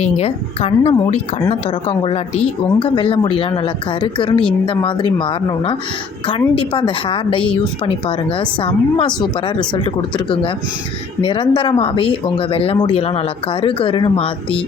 நீங்கள் கண்ணை மூடி கண்ணை திறக்கங்குள்ளாட்டி உங்கள் வெள்ளை முடியெலாம் நல்லா கருன்னு இந்த மாதிரி மாறணும்னா கண்டிப்பாக அந்த ஹேர் டையை யூஸ் பண்ணி பாருங்கள். செம்ம சூப்பராக ரிசல்ட் கொடுத்துருக்குங்க. நிரந்தரமாகவே உங்கள் வெள்ளை முடியெல்லாம் நல்லா கருன்னு மாற்றி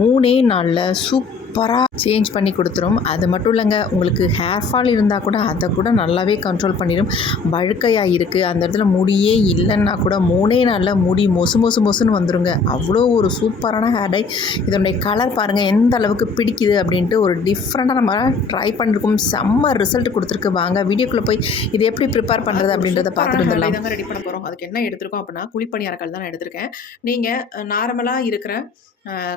3 நாளில் சூப்பராக சேஞ்ச் பண்ணி கொடுத்துரும். அது மட்டும் இல்லைங்க, உங்களுக்கு ஹேர் ஃபால் இருந்தால் கூட அதை கூட நல்லாவே கண்ட்ரோல் பண்ணிடும். வழுக்கையாக இருக்குது, அந்த இடத்துல முடியே இல்லைன்னா கூட 3 நாளில் முடி மொசுன்னு வந்துடுங்க. அவ்வளோ ஒரு சூப்பரான ஹேர் டை. இதனுடைய கலர் பாருங்கள் எந்த அளவுக்கு பிடிக்குது அப்படின்ட்டு. ஒரு டிஃப்ரெண்ட்டாக நம்ம ட்ரை பண்ணியிருக்கோம். செம்ம ரிசல்ட் கொடுத்துருக்கு. வாங்க வீடியோக்குள்ளே போய் இது எப்படி ப்ரிப்பேர் பண்ணுறது அப்படின்றத பார்த்துட்டு வந்துடலாம். தாங்க ரெடி பண்ண போகிறோம். அதுக்கு என்ன எடுத்துருக்கோம் அப்படின்னா, குழிப்பணியாரக்கல் தான் நான் எடுத்திருக்கேன். நீங்கள் நார்மலாக இருக்கிற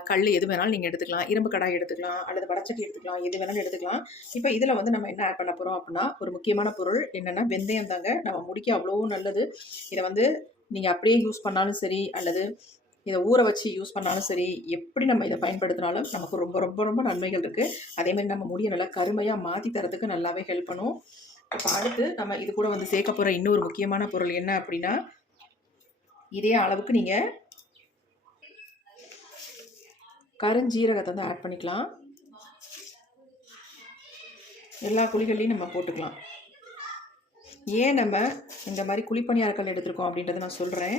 கல் எது வேணாலும் நீங்கள் எடுத்துக்கலாம். இரும்பு கடாய் எடுத்துக்கலாம், அல்லது வடச்சட்டி எடுத்துக்கலாம், எது வேணாலும் எடுத்துக்கலாம். இப்போ இதில் வந்து நம்ம என்ன ஆட் பண்ண போகிறோம் அப்படின்னா, ஒரு முக்கியமான பொருள் என்னென்னா வெந்தயம் தாங்க. நம்ம முடிக்க அவ்வளோ நல்லது. இதை வந்து நீங்கள் அப்படியே யூஸ் பண்ணாலும் சரி, அல்லது இதை ஊற வச்சு யூஸ் பண்ணாலும் சரி, எப்படி நம்ம இதை பயன்படுத்தினாலும் நமக்கு ரொம்ப ரொம்ப ரொம்ப நன்மைகள் இருக்குது. அதேமாதிரி நம்ம முடியை நல்லா கருமையாக மாற்றி தரத்துக்கு நல்லாவே ஹெல்ப் பண்ணும். இப்போ அடுத்து நம்ம இது கூட வந்து சேர்க்க போகிற இன்னொரு முக்கியமான பொருள் என்ன அப்படின்னா, இதே அளவுக்கு நீங்கள் கருஞ்சீரகத்தை வந்து ஆட் பண்ணிக்கலாம். எல்லா குழிகள்லையும் நம்ம போட்டுக்கலாம். ஏன் நம்ம இந்த மாதிரி குழிப்பணியாரக்கல் எடுத்துருக்கோம் அப்படின்றத நான் சொல்கிறேன்.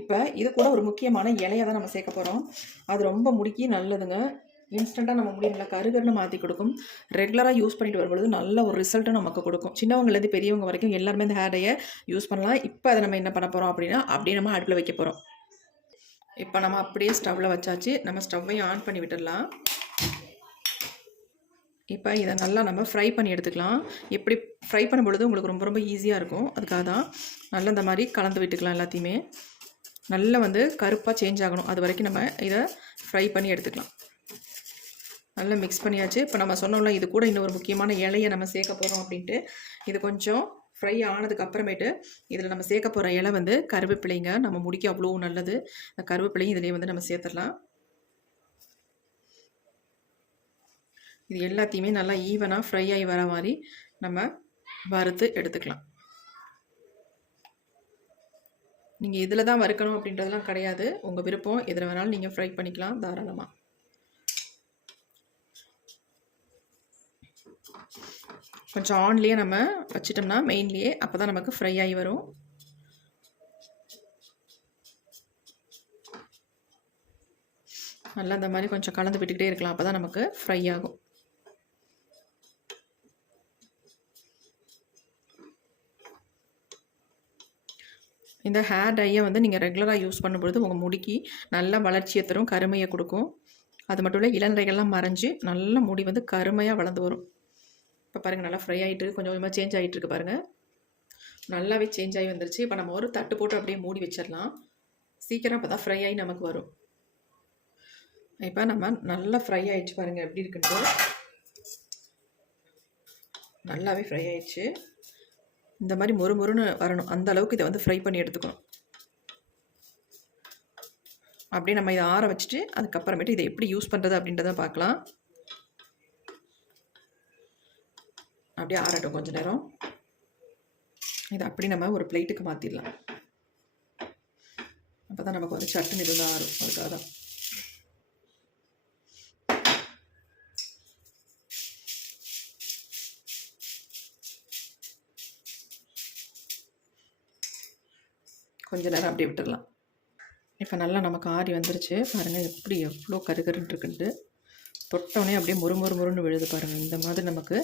இப்போ இது கூட ஒரு முக்கியமான இலையை தான் நம்ம சேர்க்க போகிறோம். அது ரொம்ப முடிக்கி நல்லதுங்க. இன்ஸ்டண்ட்டாக நம்ம முடி நல்லா கருன்னு மாற்றி கொடுக்கும். ரெகுலராக யூஸ் பண்ணிட்டு வரும்பொழுது நல்ல ஒரு ரிசல்ட்டும் நமக்கு கொடுக்கும். சின்னவங்கலேருந்து பெரியவங்க வரைக்கும் எல்லாருமே இந்த ஹேர் டையை யூஸ் பண்ணலாம். இப்போ அதை நம்ம என்ன பண்ண போகிறோம் அப்படின்னா, அப்படியே நம்ம அடுப்பில் வைக்க போகிறோம். இப்போ நம்ம அப்படியே ஸ்டவ்வில் வச்சாச்சு. நம்ம ஸ்டவ்வையும் ஆன் பண்ணி விட்டுடலாம். இப்போ இதை நல்லா நம்ம ஃப்ரை பண்ணி எடுத்துக்கலாம். எப்படி ஃப்ரை பண்ணும் பொழுது உங்களுக்கு ரொம்ப ரொம்ப ஈஸியாக இருக்கும். அதுக்காக தான் நல்லா இந்த மாதிரி கலந்து விட்டுக்கலாம். எல்லாத்தையுமே நல்லா வந்து கருப்பாக சேஞ்ச் ஆகணும். அது வரைக்கும் நம்ம இதை ஃப்ரை பண்ணி எடுத்துக்கலாம். நல்லா மிக்ஸ் பண்ணியாச்சு. இப்போ நம்ம சொன்னோம்ல, இது கூட இன்னொரு முக்கியமான இலையை நம்ம சேர்க்க போகிறோம் அப்படின்ட்டு. இது கொஞ்சம் ஃப்ரை ஆனதுக்கு அப்புறமேட்டு இதில் நம்ம சேர்க்க போகிற இலை வந்து கருவேப்பிலைங்க. நம்ம முடிக்க அவ்வளோ நல்லது. அந்த கருவேப்பிலையும் இதிலே வந்து நம்ம சேர்த்துடலாம். இது எல்லாத்தையுமே நல்லா ஈவனாக ஃப்ரை ஆகி வர மாதிரி நம்ம வறுத்து எடுத்துக்கலாம். நீங்கள் இதில் தான் வறுக்கணும் அப்படின்றதெல்லாம் கிடையாது. உங்கள் விருப்பம், எதில் வேணாலும் நீங்கள் ஃப்ரை பண்ணிக்கலாம் தாராளமாக. கொஞ்சம் ஆன்லேயே நம்ம வச்சிட்டோம்னா மெயின்லேயே, அப்போ தான் நமக்கு ஃப்ரை ஆகி வரும். நல்லா இந்த மாதிரி கொஞ்சம் கலந்து விட்டுக்கிட்டே இருக்கலாம். அப்போ தான் நமக்கு ஃப்ரை ஆகும். இந்த ஹேர் டையை வந்து நீங்கள் ரெகுலராக யூஸ் பண்ணும்பொழுது உங்கள் முடிக்கு நல்ல வளர்ச்சியை தரும், கருமையை கொடுக்கும். அது மட்டும் இல்லை, இளநரைகள்லாம் மறைஞ்சு நல்ல முடி வந்து கருமையாக வளர்ந்து வரும். இப்போ பாருங்கள் நல்லா ஃப்ரை ஆகிட்டு கொஞ்சம் கொஞ்சமாக சேஞ்ச் ஆகிட்டு இருக்கு பாருங்கள். நல்லாவே சேஞ்ச் ஆகி வந்துருச்சு. இப்போ நம்ம ஒரு தட்டு போட்டு அப்படியே மூடி வச்சிடலாம். சீக்கிரம் அப்போ தான் ஃப்ரை ஆகி நமக்கு வரும். இப்போ நம்ம நல்லா ஃப்ரை ஆகிடுச்சு பாருங்கள் எப்படி இருக்குன்ட்டு. நல்லாவே ஃப்ரை ஆகிடுச்சு. இந்த மாதிரி மொறுன்னு வரணும். அந்த அளவுக்கு இதை வந்து ஃப்ரை பண்ணி எடுத்துக்கணும். அப்படியே நம்ம இதை ஆற வச்சுட்டு அதுக்கப்புறமேட்டு இதை எப்படி யூஸ் பண்ணுறது அப்படின்றத பார்க்கலாம். அப்படியே ஆறட்டும் கொஞ்சம் நேரம். இதை அப்படி நம்ம ஒரு பிளேட்டுக்கு மாற்றிடலாம். அப்போ தான் நமக்கு வந்து சட்டுன்னு இது தான் ஆறும். அதுக்காக தான். கொஞ்சம் நேரம் அப்படியே விட்டுடலாம். இப்போ நல்லா நமக்கு ஆறி வந்துருச்சு பாருங்கள். எப்படி எவ்வளோ கருன்னு இருக்குன்ட்டு. தொட்டோடனே அப்படியே முறுன்னு விழுது பாருங்கள். இந்த மாதிரி நமக்கு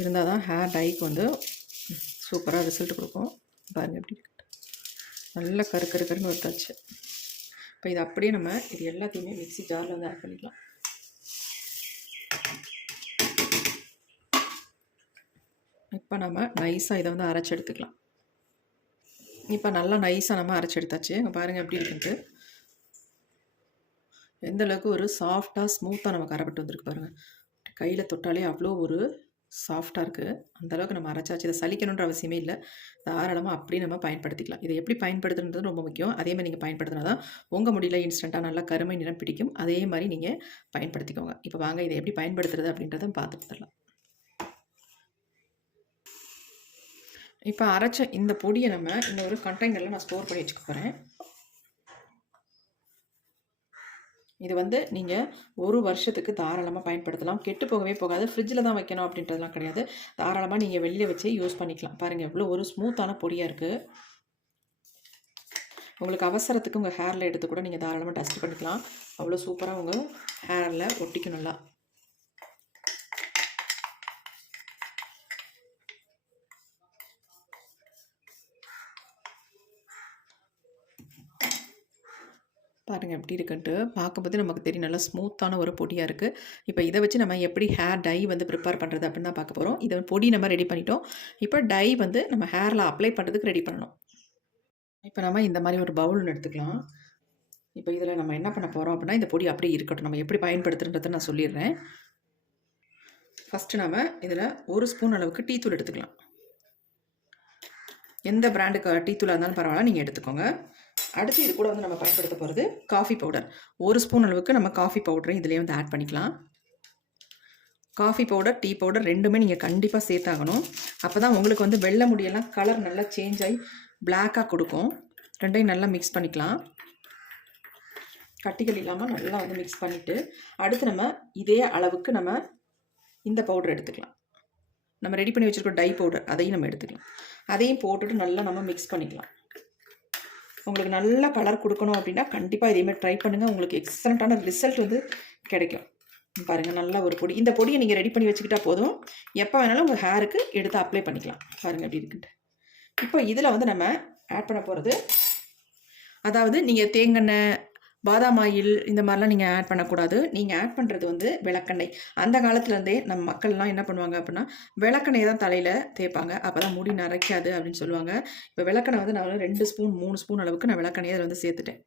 இருந்தால் தான் ஹேர் டைக்கு வந்து சூப்பராக ரிசல்ட் கொடுக்கும். பாருங்கள் எப்படி இருக்கு. நல்லா கருன்னு வத்தாச்சு. இப்போ இது அப்படியே நம்ம இது எல்லாத்தையுமே மிக்ஸி ஜாரில் வந்து ஆட் பண்ணிக்கலாம். இப்போ நம்ம நைஸாக இதை வந்து அரைச்சி எடுத்துக்கலாம். இப்போ நல்லா நைஸாக நம்ம அரைச்சி எடுத்தாச்சு. பாருங்கள் எப்படி இருக்குன்ட்டு. எந்த அளவுக்கு ஒரு சாஃப்டாக ஸ்மூத்தாக நமக்கு அரைப்பட்டு வந்திருக்கு பாருங்கள். கையில் தொட்டாலே அவ்வளோ ஒரு சாஃப்டாக இருக்குது. அந்தளவுக்கு நம்ம அரைச்சாச்சு. இதை சலிக்கணுன்ற அவசியமே இல்லை. தாராளமாக அப்படியே நம்ம பயன்படுத்திக்கலாம். இதை எப்படி பயன்படுத்துறது ரொம்ப முக்கியம். அதே மாதிரி நீங்கள் பயன்படுத்தினா தான் உங்கள் முடியல இன்ஸ்டண்ட்டாக நல்லா கருமை நிறம் பிடிக்கும். அதே மாதிரி நீங்கள் பயன்படுத்திக்கோங்க. இப்போ வாங்க இதை எப்படி பயன்படுத்துறது அப்படின்றத பார்த்துட்டு தரலாம். இப்போ அரைச்ச இந்த பொடியை நம்ம இந்த ஒரு கண்டெய்னரில் நான் ஸ்டோர் பண்ணி வச்சுக்க போகிறேன். இது வந்து நீங்கள் ஒரு வருஷத்துக்கு தாராளமாக பயன்படுத்தலாம். கெட்டு போகவே போகாது. ஃப்ரிட்ஜில் தான் வைக்கணும் அப்படின்றதுலாம் கிடையாது. தாராளமாக நீங்கள் வெளியில் வச்சே யூஸ் பண்ணிக்கலாம். பாருங்கள் எவ்வளோ ஒரு ஸ்மூத்தான பொடியாக இருக்குது. உங்களுக்கு அவசரத்துக்கு உங்கள் ஹேரில் எடுத்து கூட நீங்கள் தாராளமாக டஸ்ட் பண்ணிக்கலாம். அவ்வளோ சூப்பராக உங்கள் ஹேரில் ஒட்டிக்கும் நல்லா. பாருங்கள் எப்படி இருக்குன்ட்டு பார்க்கும்போது நமக்கு தெரியும் நல்லா ஸ்மூத்தான ஒரு பொடியாக இருக்குது. இப்போ இதை வச்சு நம்ம எப்படி ஹேர் டை வந்து ப்ரிப்பேர் பண்ணுறது அப்படின்னு தான் பார்க்க போகிறோம். இதை பொடி நம்ம ரெடி பண்ணிட்டோம். இப்போ டை வந்து நம்ம ஹேரில் அப்ளை பண்ணுறதுக்கு ரெடி பண்ணணும். இப்போ நம்ம இந்த மாதிரி ஒரு பவுல் ஒன்று எடுத்துக்கலாம். இப்போ இதில் நம்ம என்ன பண்ண போகிறோம் அப்படின்னா இந்த பொடி அப்படியே இருக்கட்டும். நம்ம எப்படி பயன்படுத்துறதை நான் சொல்லிடுறேன். ஃபஸ்ட்டு நம்ம இதில் 1 ஸ்பூன் அளவுக்கு டீ தூள் எடுத்துக்கலாம். எந்த பிராண்டுக்கு டீ தூளாக இருந்தாலும் பரவாயில்ல, நீங்கள் எடுத்துக்கோங்க. அடுத்து இது கூட வந்து நம்ம பயன்படுத்த போகிறது காஃபி பவுடர். 1 ஸ்பூன் அளவுக்கு நம்ம காஃபி பவுடரையும் இதிலே வந்து ஆட் பண்ணிக்கலாம். காஃபி பவுடர், டீ பவுடர் ரெண்டுமே நீங்கள் கண்டிப்பாக சேர்த்தாகணும். அப்போ தான் உங்களுக்கு வந்து வெள்ளை முடியெல்லாம் கலர் நல்லா சேஞ்ச் ஆகி பிளாக்காக கொடுக்கும். ரெண்டையும் நல்லா மிக்ஸ் பண்ணிக்கலாம். கட்டிகள் இல்லாமல் நல்லா வந்து மிக்ஸ் பண்ணிவிட்டு அடுத்து நம்ம இதே அளவுக்கு நம்ம இந்த பவுடர் எடுத்துக்கலாம். நம்ம ரெடி பண்ணி வச்சுருக்கோம் டை பவுடர், அதையும் நம்ம எடுத்துக்கலாம். அதையும் போட்டுட்டு நல்லா நம்ம மிக்ஸ் பண்ணிக்கலாம். உங்களுக்கு நல்ல கலர் கொடுக்கணும் அப்படின்னா கண்டிப்பாக இதேமாதிரி ட்ரை பண்ணுங்கள். உங்களுக்கு எக்ஸலண்ட்டான ரிசல்ட் வந்து கிடைக்கும். பாருங்கள் நல்ல ஒரு பொடி. இந்த பொடியை நீங்கள் ரெடி பண்ணி வச்சுக்கிட்டா போதும். எப்போ வேணாலும் உங்கள் ஹேருக்கு எடுத்து அப்ளை பண்ணிக்கலாம். பாருங்கள் எப்படி இருக்குன்ட்டு. இப்போ இதில் வந்து நம்ம ஆட் பண்ண போகிறது, அதாவது நீங்கள் தேங்காய், பாதாம் ஆயில் இந்த மாதிரிலாம் நீங்கள் ஆட் பண்ணக்கூடாது. நீங்கள் ஆட் பண்ணுறது வந்து விளக்கெண்ணெய். அந்த காலத்துலேருந்தே நம்ம மக்கள்லாம் என்ன பண்ணுவாங்க அப்படின்னா விளக்கெண்ணெய் தான் தலையில் தேய்ப்பாங்க. அப்போ தான் முடி நரைக்காது அப்படின்னு சொல்லுவாங்க. இப்போ விளக்கெண்ணெய் வந்து நான் 2 ஸ்பூன் 3 ஸ்பூன் அளவுக்கு நான் விளக்கெண்ணெயை அதில் வந்து சேர்த்துட்டேன்.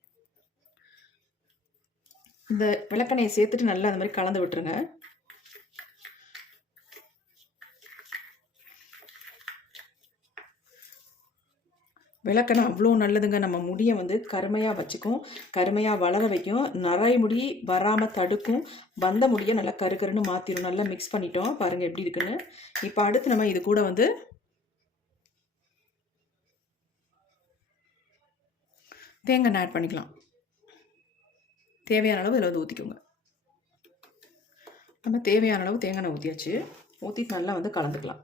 இந்த விளக்கெண்ணெயை சேர்த்துட்டு நல்லா அந்த மாதிரி கலந்து விட்டுருங்க. விளக்கெண்ணெய் அவ்வளோ நல்லதுங்க. நம்ம முடியை வந்து கருமையாக வச்சுக்கும், கருமையாக வளர வைக்கும், நரை முடி வராமல் தடுக்கும், வந்த முடியை நல்லா கருன்னு மாற்றிடும். நல்லா மிக்ஸ் பண்ணிட்டோம். பாருங்கள் எப்படி இருக்குன்னு. இப்போ அடுத்து நம்ம இது கூட வந்து தேங்காய் ஆட் பண்ணிக்கலாம். தேவையான அளவு இதில் வந்து ஊற்றிக்கோங்க. நம்ம தேவையான அளவு தேங்காய் ஊற்றியாச்சு. ஊற்றிட்டு நல்லா வந்து கலந்துக்கலாம்.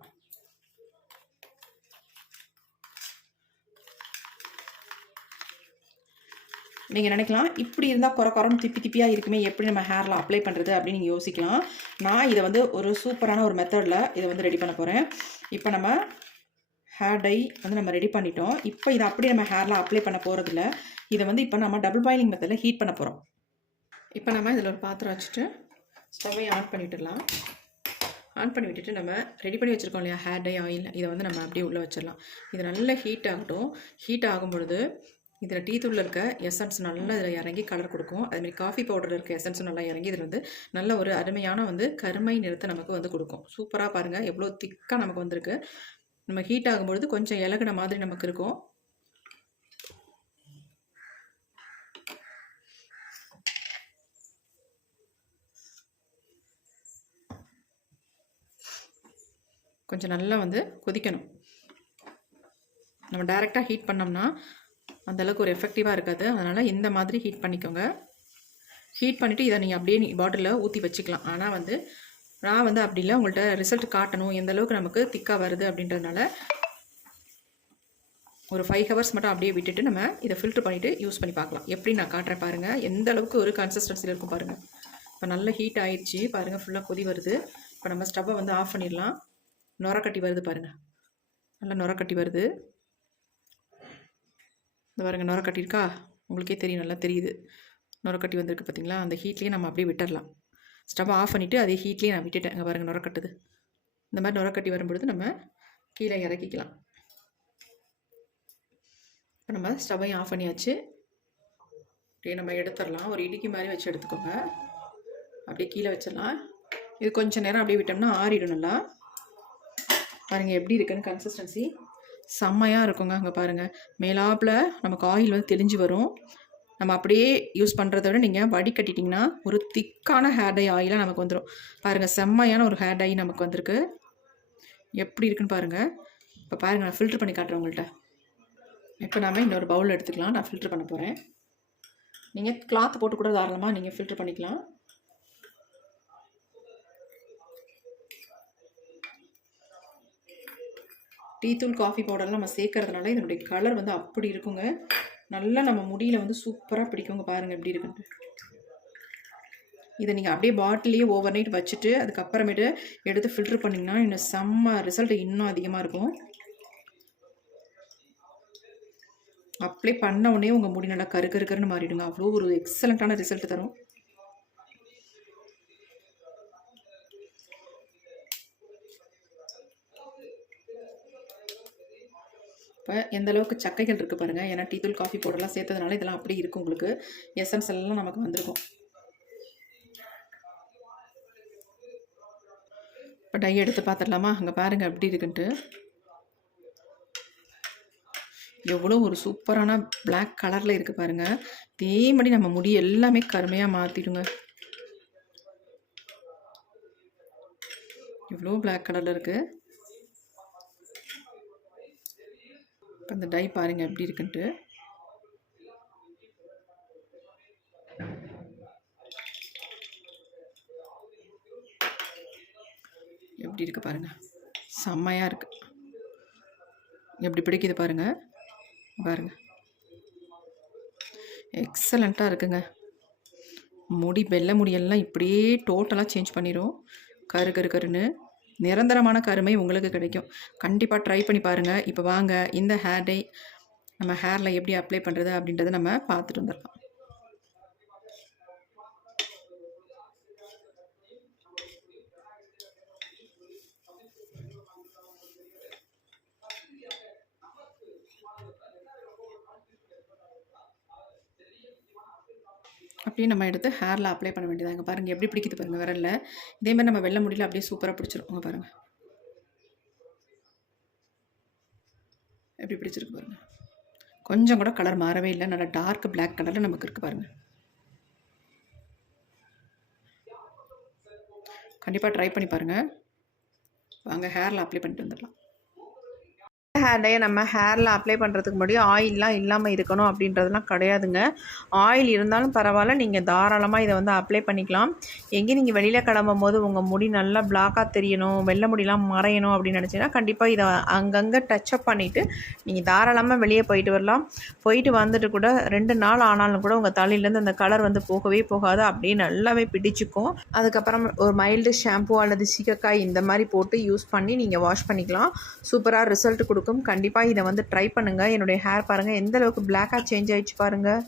நீங்கள் நினைக்கலாம் இப்படி இருந்தால் குறன்னு திப்பியாக இருக்குமே, எப்படி நம்ம ஹேரில் அப்ளை பண்ணுறது அப்படின்னு நீங்கள் யோசிக்கலாம். நான் இதை வந்து ஒரு சூப்பரான ஒரு மெத்தடில் இதை வந்து ரெடி பண்ண போகிறேன். இப்போ நம்ம ஹேர் டை வந்து நம்ம ரெடி பண்ணிட்டோம். இப்போ இதை அப்படியே நம்ம ஹேரில் அப்ளை பண்ண போகிறதில்ல. இதை வந்து இப்போ நம்ம டபுள் பாயிலிங் மெத்தடில் ஹீட் பண்ண போகிறோம். இப்போ நம்ம இதில் ஒரு பாத்திரம் வச்சுட்டு ஸ்டவ்வை ஆன் பண்ணிவிடலாம். ஆன் பண்ணி விட்டுட்டு நம்ம ரெடி பண்ணி வச்சுருக்கோம் இல்லையா ஹேர் டை ஆயில், இதை வந்து நம்ம அப்படியே உள்ளே வச்சிடலாம். இது நல்லா ஹீட் ஆகட்டும். ஹீட் ஆகும் பொழுது இதில் டீ தூளில் இருக்க எசன்ஸ் நல்லா இதில் இறங்கி கலர் கொடுக்கும். அதுமாதிரி காஃபி பவுடரில் இருக்க எசன்ஸும் நல்லா இறங்கி இதில் வந்து நல்ல ஒரு அருமையான வந்து கருமை நிறத்தை நமக்கு வந்து கொடுக்கும். சூப்பராக பாருங்கள் எவ்வளோ திக்காக நமக்கு வந்திருக்கு. நம்ம ஹீட் ஆகும்பொழுது கொஞ்சம் இலகுன மாதிரி நமக்கு இருக்கும். கொஞ்சம் நல்லா வந்து கொதிக்கணும். நம்ம டைரெக்டாக ஹீட் பண்ணோம்னா அந்தளவுக்கு ஒரு எஃபெக்டிவாக இருக்காது. அதனால் இந்த மாதிரி ஹீட் பண்ணிக்கோங்க. ஹீட் பண்ணிவிட்டு இதை நீங்கள் அப்படியே பாட்டிலில் ஊற்றி வச்சுக்கலாம். ஆனால் வந்து நான் வந்து அப்படி இல்லை, உங்கள்கிட்ட ரிசல்ட் காட்டணும் எந்த அளவுக்கு நமக்கு திக்காக வருது அப்படின்றதுனால ஒரு 5 ஹவர்ஸ் மட்டும் அப்படியே விட்டுட்டு நம்ம இதை ஃபில்ட்ரு பண்ணிவிட்டு யூஸ் பண்ணி பார்க்கலாம். எப்படி நான் காட்டுறேன் பாருங்கள், எந்த அளவுக்கு ஒரு கன்சிஸ்டன்சியில் இருக்கும் பாருங்கள். இப்போ நல்லா ஹீட் ஆயிடுச்சு பாருங்கள், ஃபுல்லாக கொதி வருது. இப்போ நம்ம ஸ்டவ்வை வந்து ஆஃப் பண்ணிடலாம். நுர கட்டி வருது பாருங்கள், நல்லா நுர கட்டி வருது. இந்த பாருங்கள் நுர கட்டியிருக்கா, உங்களுக்கே தெரியும், நல்லா தெரியுது நுர கட்டி வந்திருக்கு பார்த்தீங்களா. அந்த ஹீட்லேயே நம்ம அப்படியே விட்டுடலாம். ஸ்டவ் ஆஃப் பண்ணிவிட்டு அதே ஹீட்லேயே நான் விட்டுட்டேன். இங்கே பாருங்கள் நுர கட்டுது. இந்த மாதிரி நுர கட்டி வரும்பொழுது நம்ம கீழே இறக்கிக்கலாம். இப்போ நம்ம ஸ்டவ்வையும் ஆஃப் பண்ணியாச்சு. அப்படியே நம்ம எடுத்துடலாம். ஒரு இடுக்கி மாதிரி வச்சு எடுத்துக்கோங்க. அப்படியே கீழே வச்சிடலாம். இது கொஞ்சம் நேரம் அப்படியே விட்டோம்னா ஆறிடும் நல்லா. பாருங்கள் எப்படி இருக்குன்னு கன்சிஸ்டன்சி செம்மையாக இருக்குங்க. அங்கே பாருங்கள் மேலாப்பில் நமக்கு ஆயில் வந்து தெளிஞ்சு வரும். நம்ம அப்படியே யூஸ் பண்ணுறத விட நீங்கள் வடிகட்டிட்டிங்கன்னா ஒரு திக்கான ஹேர் டை ஆயிலாக நமக்கு வந்துடும். பாருங்கள் செம்மையான ஒரு ஹேர் டை நமக்கு வந்திருக்கு. எப்படி இருக்குன்னு பாருங்கள். இப்போ பாருங்கள் நான் ஃபில்ட்ரு பண்ணி காட்டுறேன் உங்கள்கிட்ட. இப்போ நம்ம இன்னொரு பவுல் எடுத்துக்கலாம். நான் ஃபில்ட்ரு பண்ண போகிறேன். நீங்கள் கிளாத் போட்டு கூட தாராளமாக நீங்கள் ஃபில்டர் பண்ணிக்கலாம். டீ தூள், காஃபி பவுடர்லாம் நம்ம சேர்க்கறதுனால இதனுடைய கலர் வந்து அப்படி இருக்குங்க. நல்லா நம்ம முடியில் வந்து சூப்பராக பிடிக்குங்க. பாருங்கள் எப்படி இருக்குன்ட்டு. இதை நீங்கள் அப்படியே பாட்டிலேயே ஓவர் நைட் வச்சுட்டு அதுக்கப்புறமேட்டு எடுத்து ஃபில்டர் பண்ணிங்கன்னா இன்னும் செம்ம ரிசல்ட் இன்னும் அதிகமாக இருக்கும். அப்ளை பண்ண உடனே உங்கள் முடி நல்லா கருன்னு மாறிடுங்க. அவ்வளோ ஒரு எக்ஸலண்ட்டான ரிசல்ட் தரும். இப்போ எந்த அளவுக்கு சக்கைகள் இருக்குது பாருங்கள். ஏன்னா டீ தூள், காஃபி பவுடர்லாம் சேர்த்ததுனால இதெல்லாம் அப்படியே இருக்கும். உங்களுக்கு எசன்ஸ் எல்லாம் நமக்கு வந்திருக்கும். இப்போ டை எடுத்து பார்த்துடலாமா? அங்கே பாருங்கள் எப்படி இருக்குன்ட்டு. எவ்வளோ ஒரு சூப்பரான பிளாக் கலரில் இருக்குது பாருங்கள். இதே மாதிரி நம்ம முடி எல்லாமே கருமையாக மாற்றிடுங்க. எவ்வளோ பிளாக் கலரில் இருக்குது. இப்போ இந்த டை பாருங்கள் எப்படி இருக்குன்ட்டு. எப்படி இருக்குது பாருங்கள். செம்மையாக இருக்குது. எப்படி பிடிக்குது பாருங்கள். பாருங்கள் எக்ஸலண்ட்டாக இருக்குங்க. முடி வெள்ளை முடியெல்லாம் இப்படியே டோட்டலாக சேஞ்ச் பண்ணிடும். கருன்னு நிரந்தரமான கருமை உங்களுக்கு கிடைக்கும். கண்டிப்பாக ட்ரை பண்ணி பாருங்கள். இப்போ வாங்க இந்த ஹேர் டை நம்ம ஹேரில் எப்படி அப்ளை பண்ணுறது அப்படின்றத நம்ம பார்த்துட்டு வந்துடலாம். அப்படியே நம்ம எடுத்து ஹேரில் அப்ளை பண்ண வேண்டியதாங்க. பாருங்கள் எப்படி பிடிக்குது பாருங்கள் விரலில். இதேமாதிரி நம்ம வெள்ளை முடியல அப்படியே சூப்பராக பிடிச்சிரும். பாருங்கள் எப்படி பிடிச்சிருக்கு பாருங்கள். கொஞ்சம் கூட கலர் மாறவே இல்லை. நல்லா டார்க் பிளாக் கலரில் நமக்கு இருக்குது பாருங்கள். கண்டிப்பாக ட்ரை பண்ணி பாருங்கள். வாங்க ஹேரில் அப்ளை பண்ணிட்டு வந்துடலாம். ஹேர் டையை நம்ம ஹேரில் அப்ளை பண்ணுறதுக்கு முன்னாடி ஆயிலெலாம் இல்லாமல் இருக்கணும் அப்படின்றதுலாம் கிடையாதுங்க. ஆயில் இருந்தாலும் பரவாயில்ல, நீங்கள் தாராளமாக இதை வந்து அப்ளை பண்ணிக்கலாம். எங்கேயும் நீங்கள் வெளியில் கிளம்பும் போது உங்கள் முடி நல்லா பிளாக்காக தெரியணும், வெள்ளை முடியெலாம் மறையணும் அப்படின்னு நினச்சிங்கன்னா கண்டிப்பாக இதை அங்கங்கே டச்சப் பண்ணிவிட்டு நீங்கள் தாராளமாக வெளியே போயிட்டு வரலாம். போயிட்டு வந்துட்டு கூட 2 நாள் ஆனாலும் கூட உங்கள் தலையிலேருந்து அந்த கலர் வந்து போகவே போகாது. அப்படியே நல்லாவே பிடிச்சிக்கும். அதுக்கப்புறம் ஒரு மைல்டு ஷாம்பு அல்லது சீகக்காய் இந்த மாதிரி போட்டு யூஸ் பண்ணி நீங்கள் வாஷ் பண்ணிக்கலாம். சூப்பராக ரிசல்ட் கொடுக்கும். கண்டிப்பாக இதை வந்து ட்ரை பண்ணுங்கள். என்னுடைய ஹேர் பாருங்கள் எந்த அளவுக்கு பிளாக்காக சேஞ்ச் ஆகிடுச்சு பாருங்கள்.